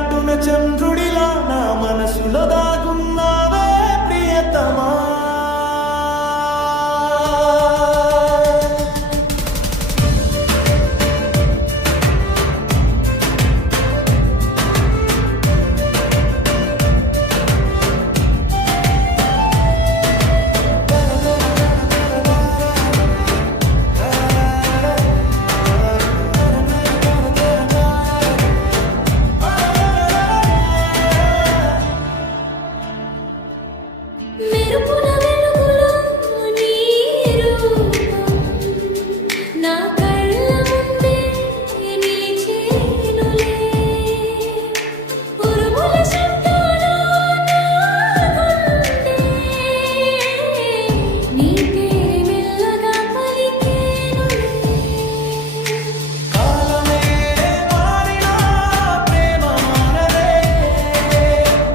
చాటున చంద్రుడిలా నా మనసులో దాగున్నావే ప్రియతమా. మెరుపుల వెలుగులో నీ రూపం నా కళ్ళ ముందే నిలిచేనులే. ఉరుముల శబ్దాలు నా గుండె నీ పేరు మెల్లగా పలికేనులే. కాలమే మారినా ప్రేమ మారదే,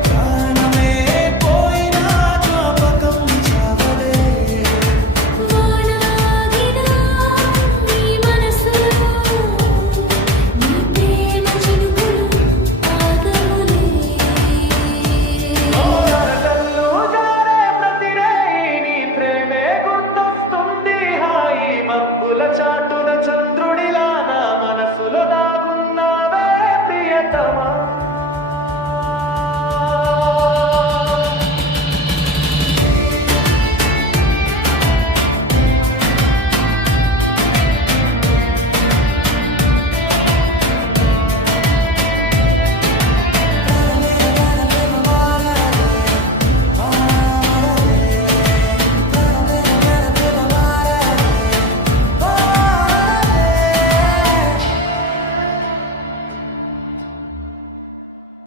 ప్రాణమే పోయినా జ్ఞాపకం చావదే. వానాగినా నీ మనసులో నీ ప్రేమ చినుకులు ఆగవులే. ఓరకల్లు జారే ప్రతి రేయి నీ ప్రేమే గుర్తొస్తుంది హాయి. మబ్బుల చాటున చంద్రుడిలా నా మనసులో దాగున్నావే ప్రియతమా.